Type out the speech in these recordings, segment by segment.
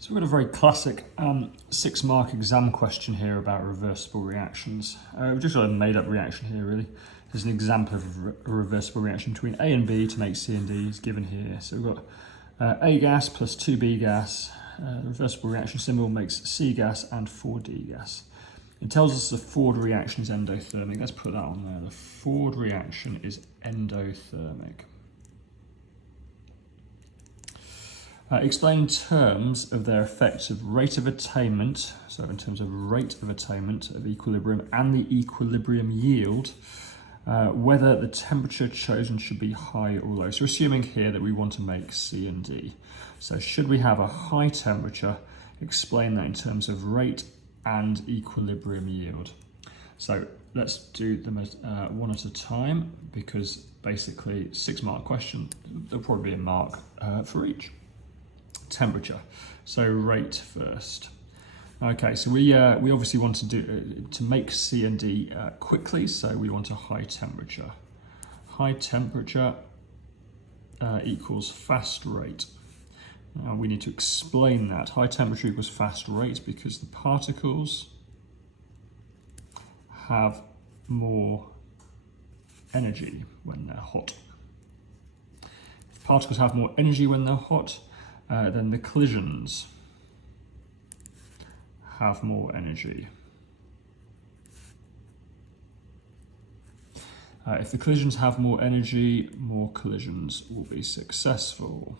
So we've got a very classic 6-mark exam question here about reversible reactions. We've just got a made-up reaction here, really. There's an example of a reversible reaction between A and B to make C and D is given here. So we've got A gas plus 2B gas. The reversible reaction symbol makes C gas and 4D gas. It tells us the forward reaction is endothermic. Let's put that on there. The forward reaction is endothermic. Explain in terms of their effects of rate of attainment, so in terms of rate of attainment of equilibrium and the equilibrium yield, whether the temperature chosen should be high or low. So we're assuming here that we want to make C and D. So should we have a high temperature, explain that in terms of rate and equilibrium yield. So let's do them one at a time, because basically 6-mark question, there'll probably be a mark for each. Temperature, so rate first. Okay, so we obviously want to do to make C and D quickly, so we want a high temperature. High temperature equals fast rate. Now we need to explain that. High temperature equals fast rate because the particles have more energy when they're hot. If particles have more energy when they're hot, then the collisions have more energy. If the collisions have more energy, more collisions will be successful.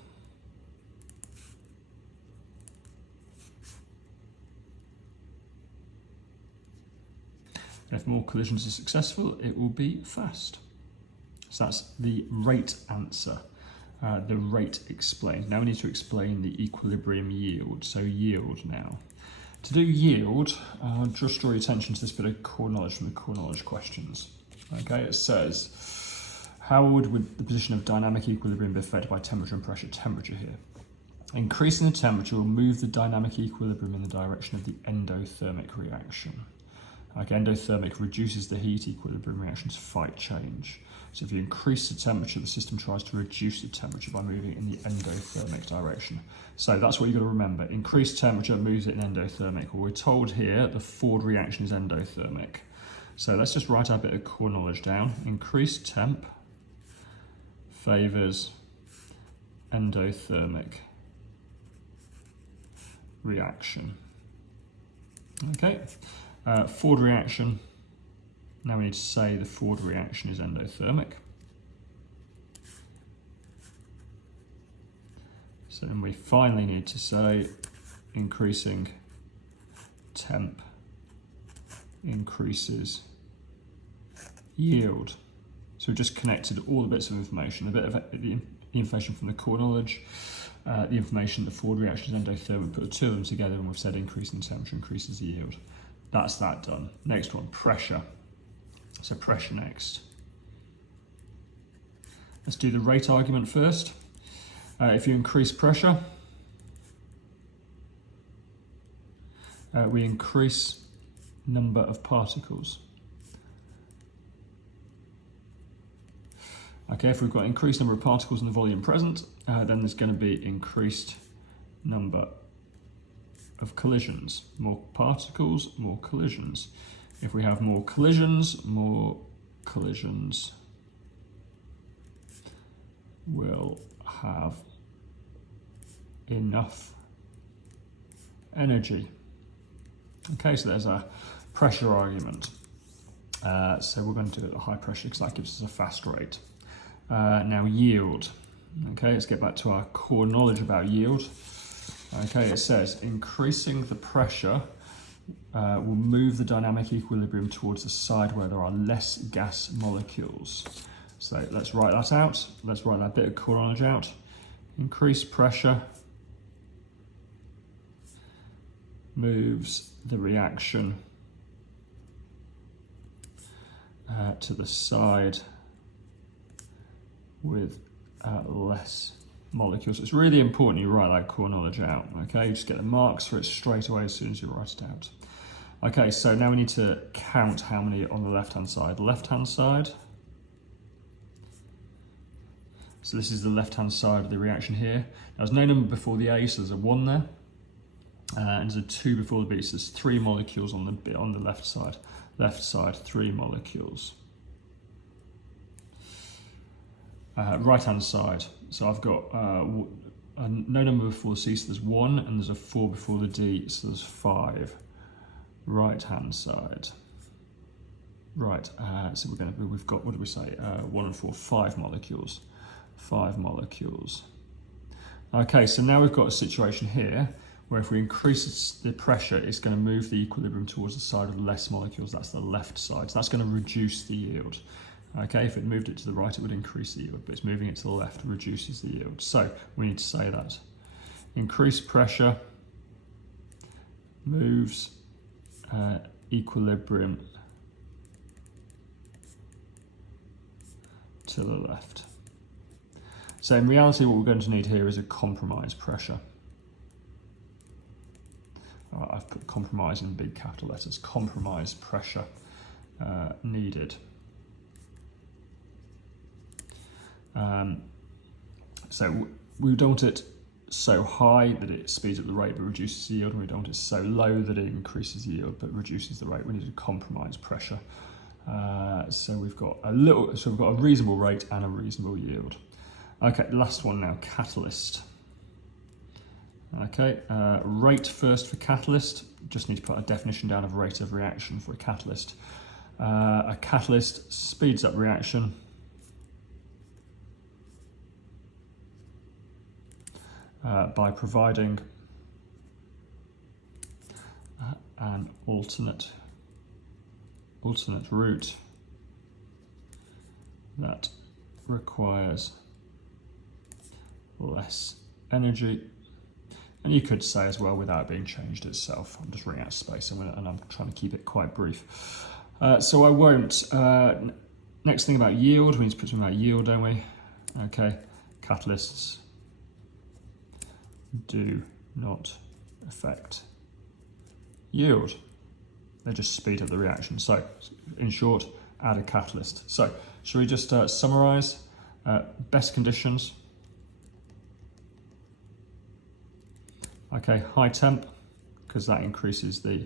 And if more collisions are successful, it will be fast. So that's the rate answer. The rate explained. Now we need to explain the equilibrium yield. So yield now. To do yield, I'll just draw your attention to this bit of core knowledge from the core knowledge questions. Okay, it says, how would the position of dynamic equilibrium be affected by temperature and pressure? Temperature here. Increasing the temperature will move the dynamic equilibrium in the direction of the endothermic reaction. Okay, endothermic reduces the heat, equilibrium reactions fight change. So if you increase the temperature, the system tries to reduce the temperature by moving in the endothermic direction. So that's what you've got to remember. Increased temperature moves it in endothermic. Well, we're told here the forward reaction is endothermic. So let's just write our bit of core knowledge down. Increased temp favours endothermic reaction. Okay. Forward reaction, now we need to say the forward reaction is endothermic. So then we finally need to say increasing temp increases yield. So we've just connected all the bits of information, a bit of the information from the core knowledge, the information the forward reaction is endothermic, put the two of them together and we've said increasing temperature increases the yield. That's that done. Next one, pressure. So pressure next. Let's do the rate argument first. If you increase pressure, we increase number of particles. Okay, if we've got increased number of particles in the volume present, then there's going to be increased number of collisions. More particles, more collisions. If we have more collisions will have enough energy. Okay, so there's a pressure argument. So we're going to do it at high pressure because that gives us a fast rate. Now yield. Okay, let's get back to our core knowledge about yield. Okay, it says increasing the pressure will move the dynamic equilibrium towards the side where there are less gas molecules. So let's write that out. Let's write that bit of core knowledge out. Increased pressure moves the reaction to the side with less molecules. It's really important you write that core knowledge out, okay? You just get the marks for it straight away as soon as you write it out. Okay, so now we need to count how many on the left-hand side. Left-hand side. So this is the left-hand side of the reaction here. Now, there's no number before the A, so there's a 1 there. and there's a 2 before the B, so there's 3 molecules on the left side. Left side, 3 molecules. Right hand side, so I've got no number before the C, so there's 1, and there's a 4 before the D, so there's 5. Right hand side. Right, so we've got, what did we say? 1 and 4, 5 molecules. 5 molecules. Okay, so now we've got a situation here where if we increase the pressure, it's going to move the equilibrium towards the side of less molecules. That's the left side. So that's going to reduce the yield. Okay, if it moved it to the right, it would increase the yield, but it's moving it to the left, reduces the yield. So we need to say that. Increased pressure moves equilibrium to the left. So in reality, what we're going to need here is a compromise pressure. I've put compromise in big capital letters. Compromise pressure needed. So we don't want it so high that it speeds up the rate but reduces the yield, and we don't want it so low that it increases the yield but reduces the rate. We need a compromise pressure. So we've got we've got a reasonable rate and a reasonable yield. Okay, last one now, catalyst. Okay, rate first for catalyst. Just need to put a definition down of rate of reaction for a catalyst. A catalyst speeds up reaction by providing an alternate route that requires less energy. And you could say as well without being changed itself. I'm just running out of space and I'm trying to keep it quite brief. So I won't. Next thing about yield, we need to put something about yield, don't we? Okay, catalysts do not affect yield. They just speed up the reaction. So in short, add a catalyst. So shall we just summarize? Best conditions. Okay, high temp, because that increases the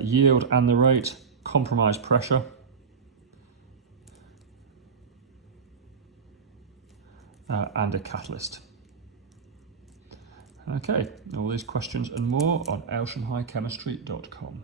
yield and the rate. Compromise pressure. And a catalyst. Okay, all these questions and more on oceanhighchemistry.com.